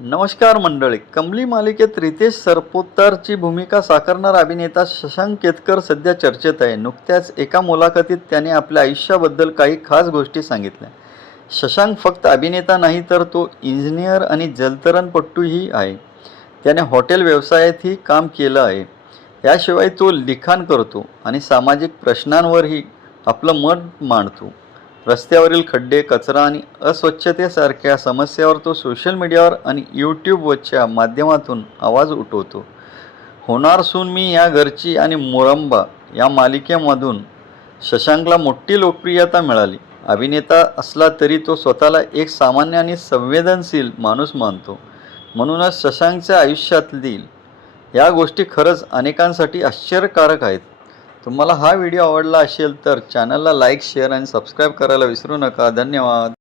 नमस्कार मंडळी. कंबली मालिकेत रितेश सरपोतदारची भूमिका साकारणारा अभिनेता शशांक केतकर सध्या चर्चेत आहे. नुकत्याच एका मुलाखतीत त्याने आपल्या आयुष्याबद्दल काही खास गोष्टी सांगितल्या. शशांक फक्त अभिनेता नाही तर तो इंजिनियर आणि जलतरणपटूही आहे. त्याने हॉटेल व्यवसायातही काम केलं आहे. याशिवाय तो लिखाण करतो आणि सामाजिक प्रश्नांवरही आपलं मत मांडतो. रस्त्यावरील खड्डे, कचरा आणि अस्वच्छतेसारख्या समस्यावर तो सोशल मीडियावर आणि यूट्यूबच्या माध्यमातून आवाज उठवतो. होणार सून मी या घरची आणि मुरंबा या मालिकेमधून शशांकला मोठी लोकप्रियता मिळाली. अभिनेता असला तरी तो स्वतःला एक सामान्य आणि संवेदनशील माणूस मानतो. म्हणूनच शशांकच्या आयुष्यातील या गोष्टी खरंच अनेकांसाठी आश्चर्यकारक आहेत. तुम्हाला हा व्हिडिओ आवडला असेल तर चॅनलला लाईक, शेअर आणि सबस्क्राईब करायला विसरू नका. धन्यवाद.